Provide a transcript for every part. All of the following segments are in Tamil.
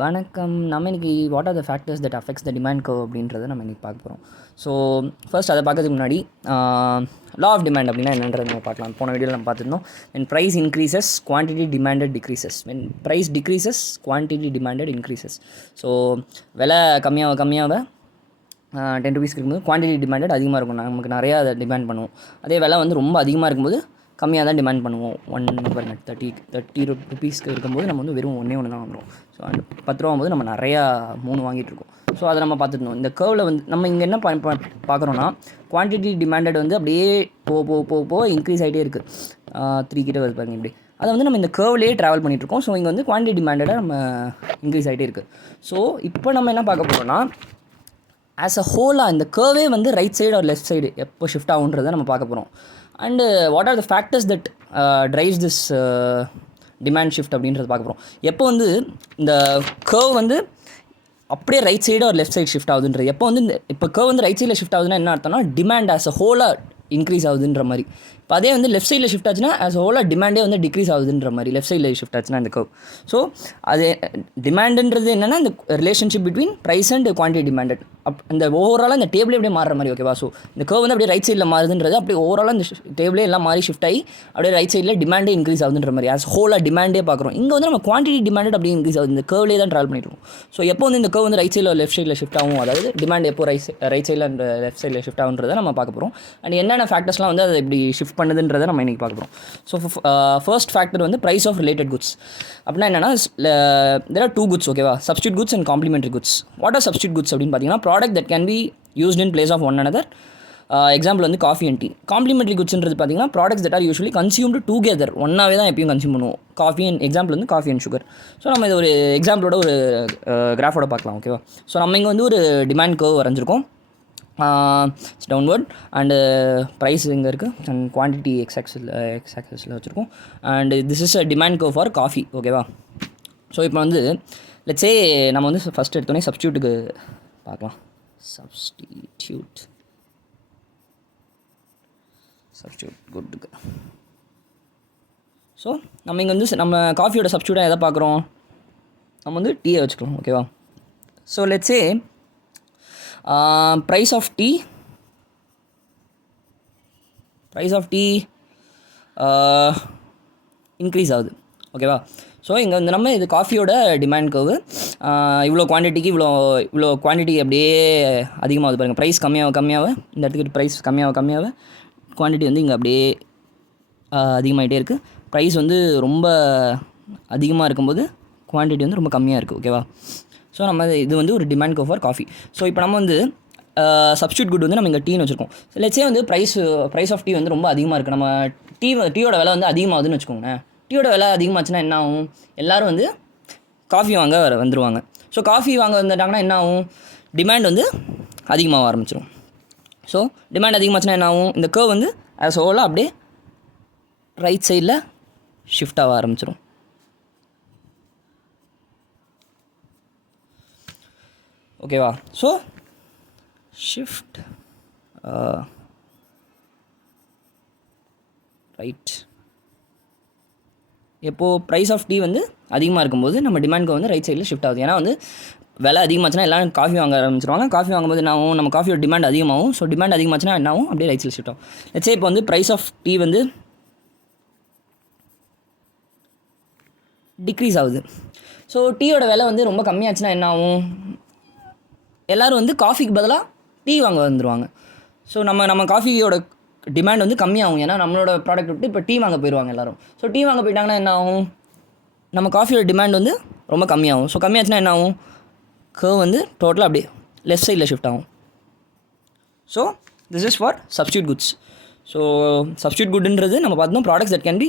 வணக்கம். நம்ம இன்னைக்கு what are the factors that affects the demand curve அப்படின்றத நம்ம இன்றைக்கி பார்க்க போகிறோம். ஸோ ஃபர்ஸ்ட் அதை பார்க்கறதுக்கு முன்னாடி லா ஆஃப் டிமாண்ட் அப்படின்னா என்னன்றது நம்ம பார்க்கலாம். போன வீடியோவில் நம்ம பார்த்துருந்தோம். When price increases quantity demanded decreases, when price decreases quantity demanded increases. So விலை கம்மியாக 10 ரூபீஸ்க்கு இருக்கும்போது குவான்டிட்டி டிமாண்டட் அதிகமாக இருக்கும், நமக்கு நிறையா அதை டிமாண்ட் பண்ணுவோம். அதே விலை வந்து ரொம்ப அதிகமாக இருக்கும்போது கம்மியாக தான் டிமாண்ட் பண்ணுவோம். 30 ருபீஸ்க்கு இருக்கும்போது நம்ம வந்து வெறும் ஒன்று தான் வாங்குறோம். ஸோ அந்த 10 ரூபா ஆகும்போது நம்ம நிறையா 3 வாங்கிட்டுருக்கோம். ஸோ அதை நம்ம பார்த்துருந்தோம். இந்த கர்வில் வந்து நம்ம இங்கே என்ன பார்க்குறோன்னா, குவான்டிட்டி டிமாண்டட் வந்து அப்படியே போக இன்க்ரீஸ் ஆகிட்டே இருக்குது. 3 கிட்ட வருது பாருங்க இப்படி. அதை வந்து நம்ம இந்த கர்வ்லேயே ட்ராவல் பண்ணிகிட்ருக்கோம். ஸோ இங்கே வந்து குவான்டிட்டி டிமாண்டடாக நம்ம இன்க்ரீஸ் ஆகிட்டே இருக்குது. ஸோ இப்போ நம்ம என்ன பார்க்க போகிறோம்னா, ஆஸ் அ ஹோலாக இந்த கர்வே வந்து ரைட் சைடு ஒரு லெஃப்ட் சைடு எப்போ ஷிஃப்ட் ஆகுன்றதை நம்ம பார்க்க போகிறோம். And what are the factors that drives this demand shift அப்படின்றது பார்க்க போகிறோம். எப்போ வந்து இந்த கர்வ் வந்து அப்படியே ரைட் சைடு ஒரு லெஃப்ட் சைடு ஷிஃப்ட் ஆகுதுன்றது, எப்போ வந்து இப்போ கர்வ் வந்து ரைட் சைடில் ஷிஃப்ட் ஆகுதுன்னா என்ன அர்த்தம்னா, டிமாண்ட் ஆஸ் அ ஹோலாக இன்க்ரீஸ் ஆகுதுன்ற மாதிரி. இப்போ அதே வந்து லெஃப்ட் சைடில் ஷிஃப்ட் ஆச்சுன்னா ஆஸ் ஹோலாக டிமாண்டே வந்து டிக்ரீஸ் ஆகுதுன்ற மாதிரி லெஃப்ட் சைடில் ஷிஃப்ட் ஆச்சுன்னா இந்த கர்வ். ஸோ அது டிமாண்டுன்றது என்னென்னா இந்த relationship between price and quantity demanded. இந்த ஓவராலாக இந்த டேபிளே அப்படியே மாறுற மாதிரி, ஓகேவா? ஸோ இந்த கர்வ் வந்து அப்படியே ரைட் சைடில் மாறுதுன்றது அப்படியே ஓவராலாக இந்த டேபிளே எல்லாம் மாறி ஷிஃப்ட் ஆகி அப்படியே ரைட் சைடில் டிமாண்டே இன்க்ரீஸ் ஆகுதுன்ற மாதிரி ஆஸ் ஹோலாக டிமாண்டே பார்க்குறோம். இங்கே வந்து நம்ம குவான்டிட்டி டிமாண்டட் அப்படியே இன்க்ரீஸ் ஆகுது, இந்த கர்வ்லேயே தான் ட்ராவல் பண்ணிட்டு இருக்கோம். ஸோ எப்போ வந்து இந்த கர்வ் வந்து ரைட் சைடில் லெஃப்ட் சைடில் ஷிஃப்ட் ஆகும், அதாவது டிமாண்ட் எப்போ ரைட் சைடில் அண்ட் லெஃப்ட் சைடில் ஷிஃப்ட் ஆகுன்றதை நம்ம பார்க்க போகிறோம். அண்ட் என்னென்ன ஃபேக்டர்ஸ்லாம் வந்து அதை இப்படி ஷிஃப்ட் பண்ணுதுன்றதை நம்ம இன்றைக்கி பார்க்க போகிறோம். ஸோ ஃபர்ஸ்ட் ஃபேக்டர் வந்து ப்ரைஸ் ஆஃப் ரிலேட்டட் குட்ஸ். அப்படின்னா என்னென்னா, தேர் ஆர் 2 குட்ஸ், ஓகேவா? Substitute goods and complementary goods. What are substitute goods அப்படின்னு பார்த்தீங்கன்னா, product that can be used in place of one another. Example வந்து காஃபி அண்ட் டீ. காம்ப்ளிமெண்ட்ரி குட்ஸ்ன்றது பார்த்தீங்கன்னா, products that are usually consumed together, ஒன்றாவே தான் எப்பயும் கன்சியூம் பண்ணுவோம். காஃபி அண்ட் எக்ஸாம்பிள் வந்து காஃபி அண்ட் சுகர். ஸோ நம்ம இது ஒரு எக்ஸாம்பிளோட ஒரு கிராஃபோட பார்க்கலாம், ஓகேவா? ஸோ நம்ம இங்கே வந்து ஒரு டிமாண்ட் கர்வ் வரைஞ்சிருக்கோம். டவுன்வர்ட் அண்டு ப்ரைஸ் இங்கே இருக்குது அண்ட் குவான்டிட்டி எக்ஸ் ஆக்சிஸில் வச்சுருக்கோம். And this is a demand curve for coffee, ஓகேவா? ஸோ இப்போ வந்து லெட்ஸே நம்ம வந்து ஃபஸ்ட் எடுத்தோடனே சப்ஸ்டியூட்டுக்கு பார்க்கலாம். சப்ஸ்டியூட் குட்டுக்கு. ஸோ நம்ம இங்கே வந்து நம்ம காஃபியோட சப்ஸ்டியூட்டாக எதை பார்க்குறோம், நம்ம வந்து டீயை வச்சுக்கலாம், ஓகேவா? So let's say price of tea increase ஆகுது, ஓகேவா? ஸோ இங்கே வந்து நம்ம இது காஃபியோட டிமாண்ட் கர்வு, இவ்வளோ குவான்டிட்டிக்கு இவ்வளோ குவான்டிட்டி அப்படியே அதிகமாகுது பாருங்கள். ப்ரைஸ் கம்மியாக இந்த இடத்துக்கு ப்ரைஸ் கம்மியாக குவான்டிட்டி வந்து இங்கே அப்படியே அதிகமாகிட்டே இருக்குது. ப்ரைஸ் வந்து ரொம்ப அதிகமாக இருக்கும்போது குவான்டிட்டி வந்து ரொம்ப கம்மியாக இருக்குது, ஓகேவா? ஸோ நம்ம இது வந்து ஒரு demand curve for coffee. So இப்போ நம்ம வந்து சப்ஸ்டியூட் குட் வந்து நம்ம இங்கே டீன்னு வச்சுருக்கோம். லெட்ஸே வந்து ப்ரைஸ் ஆஃப் டீ வந்து ரொம்ப அதிகமாக இருக்குது. நம்ம டீயோட விலை வந்து அதிகமாகுதுன்னு வச்சுக்கோங்களேன். டீயோட விலை அதிகமாச்சுன்னா என்ன ஆகும், எல்லோரும் வந்து காஃபி வாங்க வந்துடுவாங்க. ஸோ காஃபி வாங்க வந்துட்டாங்கன்னா என்ன ஆகும், டிமாண்ட் வந்து அதிகமாக ஆரம்பிச்சிடும். ஸோ டிமாண்ட் அதிகமாச்சுன்னா என்ன ஆகும், இந்த கர்வ் வந்து ஆஸ் ஹோலாக அப்படியே ரைட் சைடில் ஷிஃப்ட் ஆக ஆரம்பிச்சிடும். ஓகேவா? So shift right. எப்போது ப்ரைஸ் ஆஃப் டீ வந்து அதிகமாக இருக்கும்போது நம்ம டிமாண்ட்க்கு வந்து ரைட் சைடில் ஷிஃப்ட் ஆகுது. ஏன்னா வந்து விலை அதிகமாச்சுன்னா எல்லோரும் காஃபி வாங்க ஆரம்பிச்சிருவாங்க. காஃபி வாங்கும்போது என்ன ஆகும், நம்ம காஃபியோட டிமாண்ட் அதிகமாகும். ஸோ டிமாண்ட் அதிகமாச்சுன்னா என்ன ஆகும், அப்படியே ரைட் சைடில் ஷிஃப்ட் ஆகும். லெட்ஸே இப்போ வந்து ப்ரைஸ் ஆஃப் டீ வந்து டிக்ரீஸ் ஆகுது. ஸோ டீயோட விலை வந்து ரொம்ப கம்மியாச்சுன்னா என்ன ஆகும், எல்லோரும் வந்து காஃபிக்கு பதிலாக டீ வாங்க வந்துடுவாங்க. ஸோ நம்ம காஃபியோட டிமாண்ட் வந்து கம்மியாகும். ஏன்னா நம்மளோட ப்ராடக்ட் விட்டு இப்போ டீ வாங்க போயிடுவாங்க எல்லோரும். ஸோ டீ வாங்க போயிட்டாங்கன்னா என்ன ஆகும், நம்ம காஃபியோட டிமாண்ட் வந்து ரொம்ப கம்மியாகும். ஸோ கம்மியாச்சுன்னா என்ன ஆகும், கர்வ் வந்து டோட்டலாக அப்படியே லெஃப்ட் சைடில் ஷிஃப்ட் ஆகும். So this is for substitute goods. So substitute குட்ன்றது நம்ம பார்த்தோம், products that can be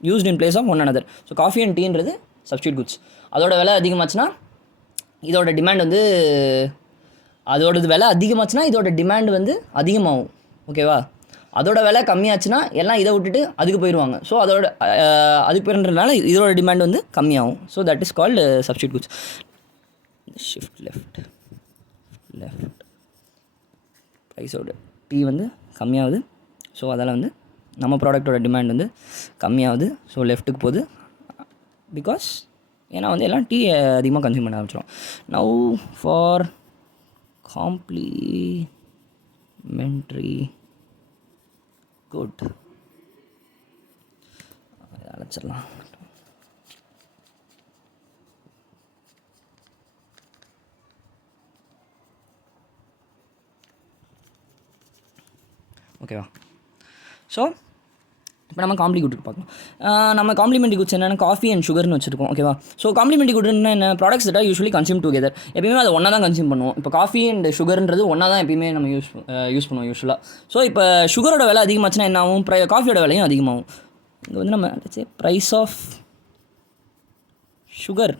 used in place of one another. So coffee and டீன்றது சப்ஸ்டியூட் குட்ஸ். அதோட விலை அதிகமாச்சுன்னா இதோட டிமாண்ட் வந்து அதோடது விலை அதிகமாச்சுன்னா இதோட டிமாண்ட் வந்து அதிகமாகும், ஓகேவா? அதோட விலை கம்மியாச்சுன்னா எல்லாம் இதை விட்டுட்டு அதுக்கு போயிடுவாங்க. ஸோ அதுக்கு போயிடுறதுனால இதோட டிமாண்ட் வந்து கம்மியாகும். So that is called substitute goods. Shift left ப்ரைஸோட டீ வந்து கம்மியாகுது. ஸோ அதால் வந்து நம்ம ப்ராடக்டோட டிமாண்ட் வந்து கம்மியாகுது. ஸோ லெஃப்ட்டுக்கு போகுது. பிகாஸ் ஏன்னா வந்து எல்லாம் டீ அதிகமாக கன்சியூம் பண்ண ஆரம்பிச்சிடும். நவ் ஃபார் காம்ப்ளிமெண்ட்ரி குட் அழைச்சிடலாம். ஓகேவா? ஸோ இப்போ நம்ம காம்ப்ளிமெண்ட்ரி பார்க்கலாம். நம்ம காம்ப்ளிமெண்ட்ரி குட்ஸ் என்னென்னா காஃபி அண்ட் சுகர்னு வச்சுருக்கோம். ஓகேவா? ஸோ காம்ப்ளிமெண்ட்ரி குட்னா என்ன? Products that are usually consume together. எப்பயுமே அதை ஒன்றா தான் கன்சியூம் பண்ணுவோம். இப்போ காஃபி அண்ட் சுகர்ன்றது ஒன்றா தான் எப்பயுமே நம்ம யூஸ் பண்ணுவோம் யூஸ்வலாக. ஸோ இப்போ சுகரோட விலை அதிகமாச்சுன்னா என்ன ஆகும்? காஃபியோட விலையும் அதிகமாகும். இங்கே வந்து நம்ம ப்ரைஸ் ஆஃப் சுகர்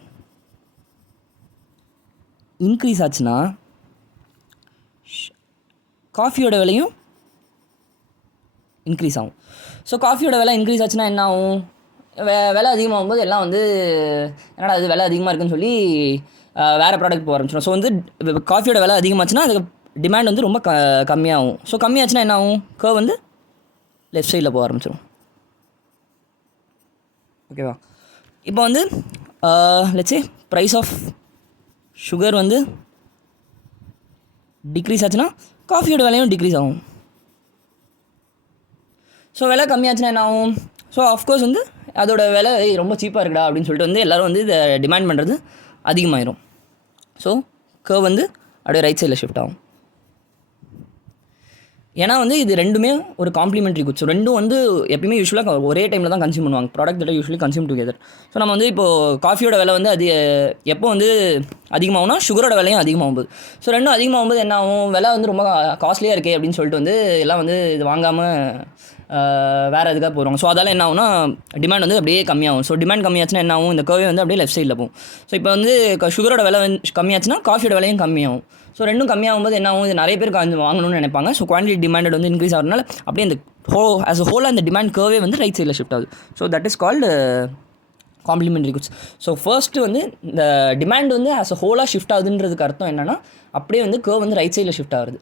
இன்க்ரீஸ் ஆச்சுன்னா காஃபியோட விலையும் இன்க்ரீஸ் ஆகும். ஸோ காஃபியோட விலை இன்க்ரீஸ் ஆச்சுன்னா என்ன ஆகும்? விலை அதிகமாகும்போது எல்லாம் வந்து என்னடா அது விலை அதிகமாக இருக்குன்னு சொல்லி வேறு ப்ராடக்ட் போக ஆரம்பிச்சிடும். ஸோ வந்து காஃபியோட விலை அதிகமாச்சுன்னா அதுக்கு டிமாண்ட் வந்து ரொம்ப கம்மியாகும். ஸோ கம்மியாச்சுன்னா என்ன ஆகும்? கர்வ் வந்து லெஃப்ட் சைடில் போக ஆரம்பிச்சிடும். ஓகேவா? இப்போ வந்து let's say price of sugar வந்து டிக்ரீஸ் ஆச்சுன்னா காஃபியோட விலையும் டிக்ரீஸ் ஆகும். ஸோ விலை கம்மியாச்சுன்னா என்ன ஆகும்? ஸோ ஆஃப்கோர்ஸ் வந்து அதோட விலை ரொம்ப சீப்பாக இருக்குடா அப்படின்னு சொல்லிட்டு வந்து எல்லோரும் வந்து இதை டிமாண்ட் பண்ணுறது அதிகமாகிடும். ஸோ கர்வ் வந்து அப்படியே ரைட் சைடில் ஷிஃப்ட் ஆகும். ஏன்னா வந்து இது ரெண்டுமே ஒரு காம்ப்ளிமெண்ட்ரி குட்ஸ். ரெண்டும் வந்து எப்பயுமே யூஸ்வலாக ஒரே டைமில் தான் கன்சியூம் பண்ணுவாங்க. Product that usually consume together. So நம்ம வந்து இப்போது காஃபியோட விலை வந்து அது எப்போ வந்து அதிகமாகும்னா சுகரோட விலையும் அதிகமாகும்போது. ஸோ ரெண்டும் அதிகமாகும்போது என்ன ஆகும்? விலை வந்து ரொம்ப காஸ்ட்லியாக இருக்கே அப்படின்னு சொல்லிட்டு வந்து எல்லாம் வந்து இது வாங்காமல் வேறு எதுக்காக போகிறோம். ஸோ அதால் என்ன ஆகும்னா டிமாண்ட் வந்து அப்படியே கம்மியாகும். ஸோ டிமாண்ட் கம்மியாச்சுன்னா என்ன ஆகும்? இந்த கர்வே வந்து அப்படியே லெஃப்ட் சைடில் போகும். ஸோ இப்போ வந்து சுகரோட விலை கம்மியாச்சுன்னா காஃபியோட விலையும் கம்மியாகும். ஸோ ரெண்டும் கம்மியாகும்போது என்ன ஆகும்? இது நிறைய பேர் வாங்கணும்னு நினைப்பாங்க. ஸோ குவான்டிட்டி டிமாண்டட் வந்து இன்க்ரீஸ் ஆகிறதுனால அப்படியே இந்த ஆஸ் அ ஹோலாக இந்த டிமாண்ட் கர்வே வந்து ரைட் சைடில் ஷிஃப்ட் ஆகுது. So that is called complementary goods. So first வந்து இந்த டிமாண்ட் வந்து ஆஸ் அ ஹோலாக ஷிஃப்ட் ஆகுதுன்றதுக்கு அர்த்தம் என்னென்னா அப்படியே வந்து கர்வ் வந்து ரைட் சைடில் ஷிஃப்ட் ஆகுது.